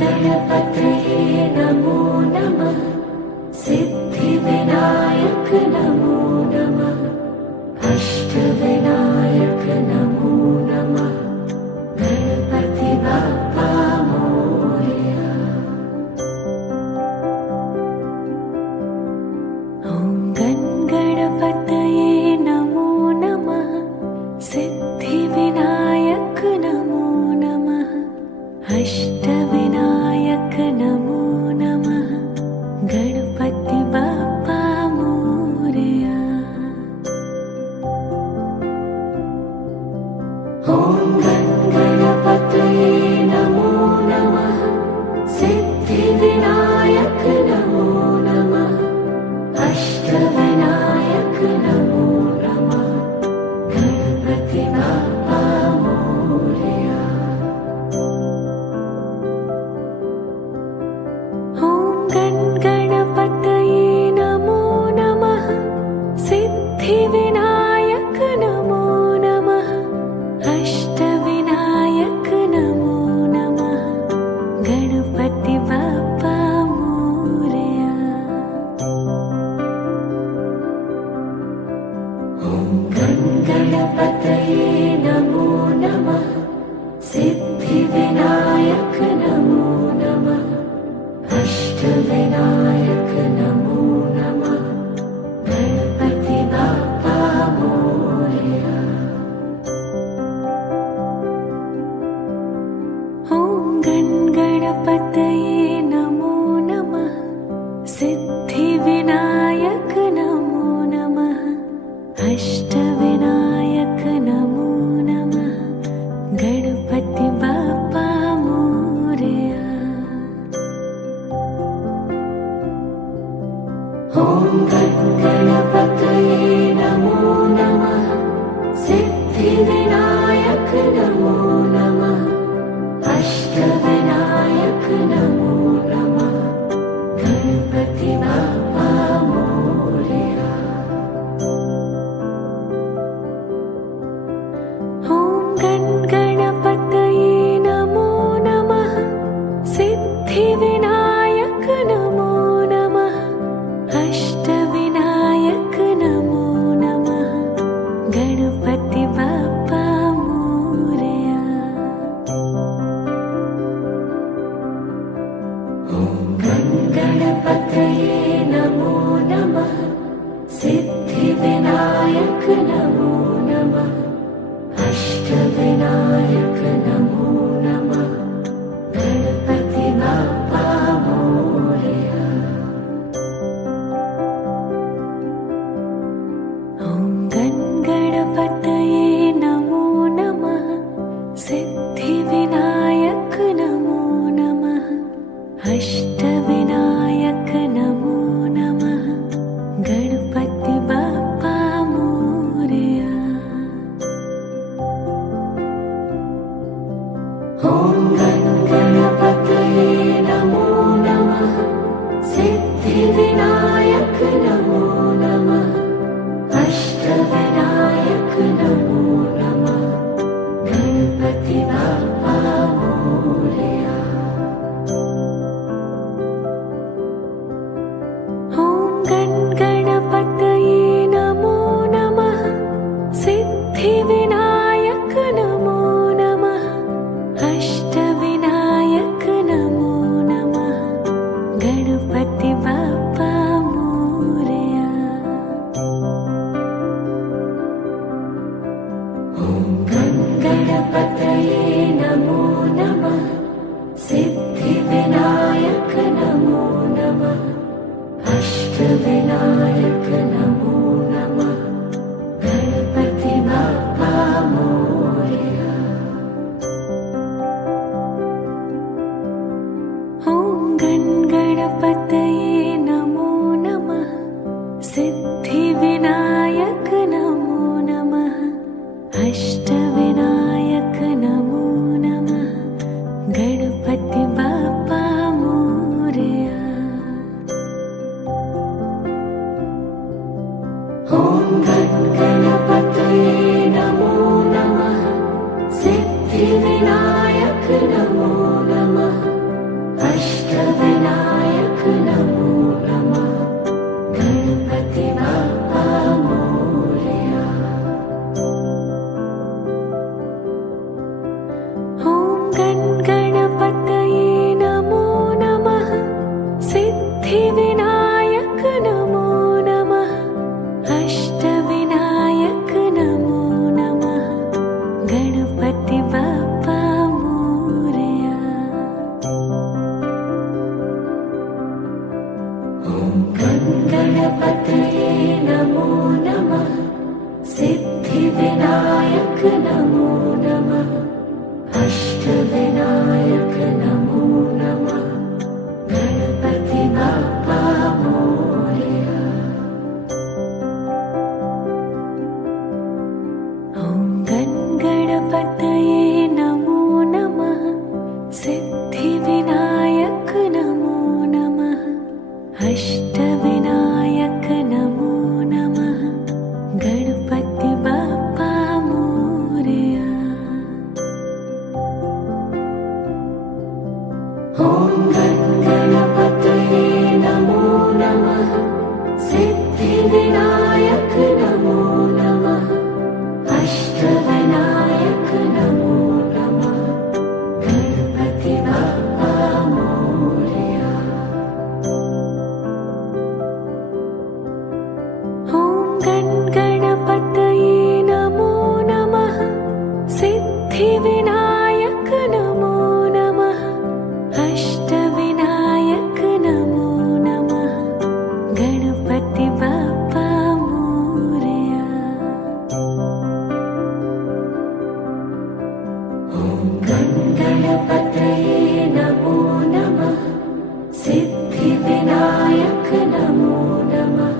गणपतये नमो नमः। सिद्धिविनायक नमो नमः। अष्टविनायक नमो नमः। गणपति बाप्पा मोरया। ॐ गणपतये नमो नमः। सिद्धिविनायक नमो नमः। अष्टविनायक नमो नमः। गणपति बाप्पा मोरया। ॐ गणपतये नमो नमः। सिद्धिविनायक नमो नमः। अष्टविनायक नमो नमः। गणपति बाप्पा मोरया। गणपतये नमो नमः। सिद्धिविनायक नमो नमः। अष्टविनायक नमो नमः। गणपति बाप्पा मोरया। ॐ गणपतये नमो नमः। सिद्धिविनायक नमो नमः। अष्टविनायक नमो नमः। गणपति बाप्पा मोरया। ॐ गणपतये नमो नमः। सिद्धिविनायक नमो नमः। अष्टविनायक नमो नमः। गणपति बाप्पा मोरया। ॐ गणपतये नमो नमः। सिद्धिविनायक नमो नमः। अष्टविनायक नमो नमः। गणपति बाप्पा मोरया। ॐ गणपतये नमो नमः। सिद्धिविनायक नमो नमः। अष्टविनायक नमो नमः। गणपति बाप्पा मोरया। ॐ गणपतये नमो नमः। सिद्धिविनायक नमो नमः। अष्टविनायक नमो नमः। गणपति बाप्पा मोरया। ॐ गणपतये नमो नमः। सिद्धिविनायक नमो नमः। अष्टविनायक नमो नमः। गणपति बाप्पा मोरया। ॐ गणपतये नमो नमः। सिद्धिविनायक नमो नमः। अष्टविनायक नमो नमः। गणपति बाप्पा मोरया। ॐ गणपतये नमो नमः। सिद्धिविनायक नमो नमः। अष्टविनायक नमो नमः। गणपति बाप्पा मोरया। ॐ गणपतये नमो नमः। सिद्धिविनायक नमो नमः। अष्टविनायक नमो नमः। गणपति बाप्पा मोरया। ॐ गणपतये नमो नमः। सिद्धिविनायक नमो नमः। अष्टविनायक नमो नमः। गणपति बाप्पा मोरया। ॐ ॐ गणपतये नमो नमः सिद्धिविनायक नमो नमः अष्टविनायक नमो नमः गणपति बाप्पा मोरया। ॐ गणपतये नमो नमः सिद्धिविनायक नमो नमः अष्टविनायक नमो नमः गणपति बाप्पा मोरया। ॐ गणपतये नमो नमः सिद्धिविनायक नमो नमः अष्टविनायक नमो नमः गणपति बाप्पा मोरया। ॐ गणपतये नमो नमः सिद्धिविनायक नमो नमः अष्टविनायक नमो नमः गणपति बाप्पा मोरया। ॐ गणपतये नमो नमः सिद्धिविनायक नमो नमः अष्टविनायक नमो नमः गणपति बाप्पा मोरया। ॐ गणपतये नमो नमः सिद्धिविनायक नमो नमः अष्टविनायक नमो नमः गणपति बाप्पा मोरया। ॐ गणपतये नमो नमः सिद्धिविनायक नमो नमः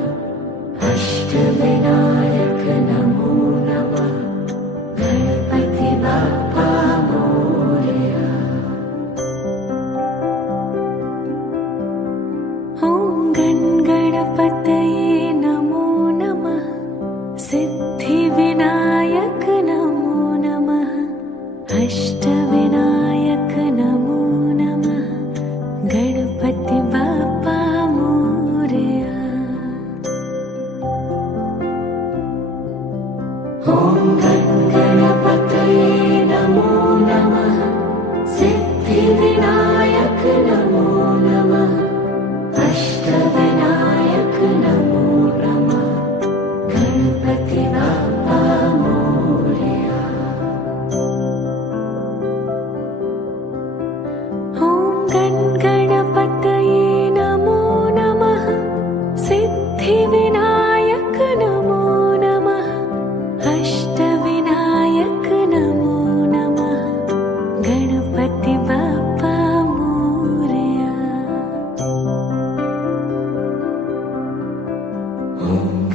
अष्टविनायक नमो नमः गणपति बाप्पा मोरया। ॐ गणपतये नमो नमः सिद्धिविनायक नमो नमः अष्टविनायक नमो नमः गणपति बाप्पा मोरया। ॐ गणपतये नमो नमः सिद्धिविनायक नमो नमः अष्टविनायक नमो नमः गणपति बाप्पा मोरया। ॐ गणपतये नमो नमः सिद्धिविनायक नमो नमः अष्टविनायक नमो नमः गणपति बाप्पा मोरया।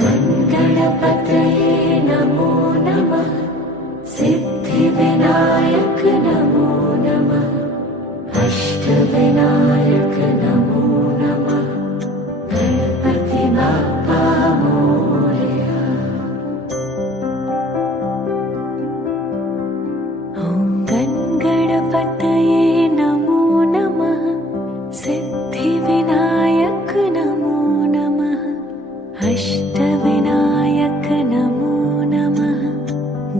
ॐ गणपतये नमो नमः सिद्धिविनायक नमो नमः अष्टविनायक नमो नमः गणपति बाप्पा मोरया। ॐ गणपतये नमो नमः सिद्धिविनायक नमो नमः अष्टविनायक नमो नमः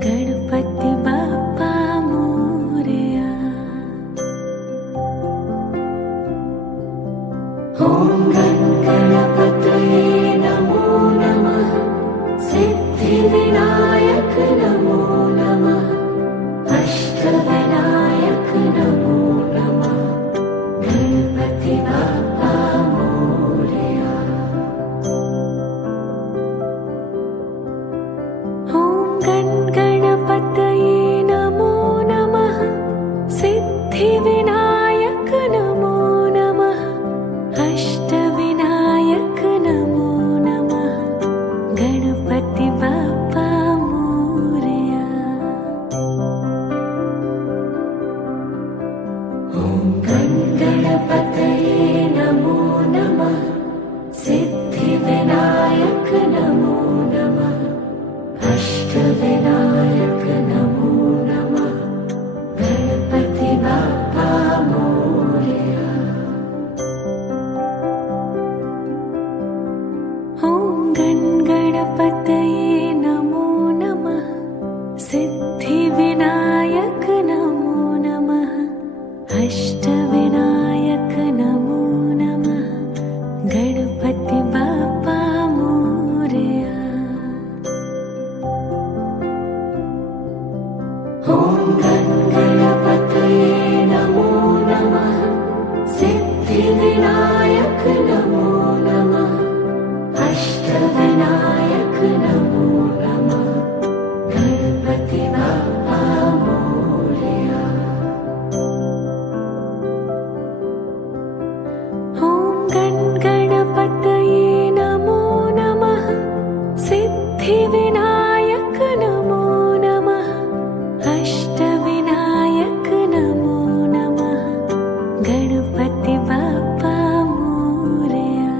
गणपति बाप्पा मोरया। गणपतये नमो नमः सिद्धिविनायक नमो नमः अष्टविनायक नमो नमः गणपति बाप्पा मोरया। ॐ गणपतये नमो नमः सिद्धिविनायक नमो नमः अष्टविनायक नमो नमः गणपति बाप्पा मोरया। ॐ गणपतये नमो नमः सिद्धिविनायक नमो नमः अष्टविनायक नमो नमः गणपति बाप्पा मोरया।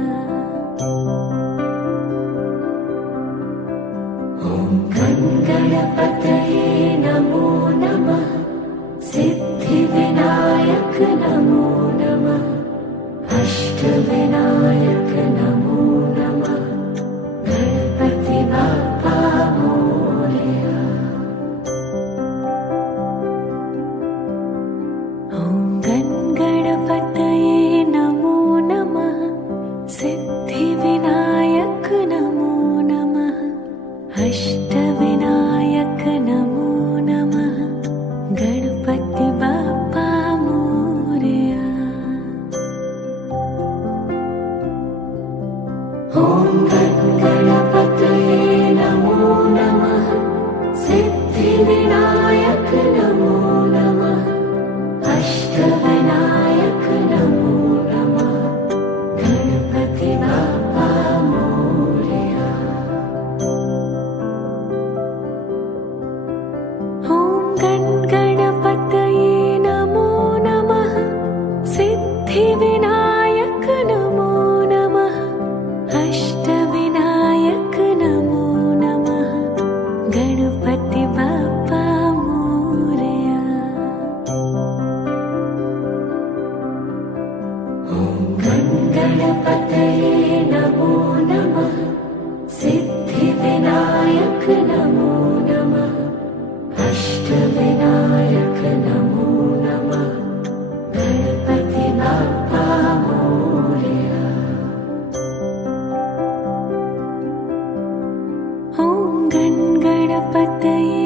ॐ गणपतये नमो नमः सिद्धिविनायक नमो नमः अष्टविनायक नमो नमः गणपति बाप्पा मोरया। ॐ गणपतये नमो नमः सिद्धिविनायक नमो नमः अष्टविनायक नमो नमः गणपति बाप्पा मोरया। ॐ गणपतये नमो नमः सिद्धिविनायक नमो नमः अष्टविनायक नमो नमः गणपति बाप्पा मोरया। ॐ गणपतये नमो नमः सिद्धिविनायक नमो नमः अष्टविनायक नमो नमः गणपति बाप्पा मोरया। ॐ गणपतये नमो नमः सिद्धिविनायक नमो नमः अष्टविनायक नमो नमः गणपति बाप्पा मोरया। ॐ गणपतये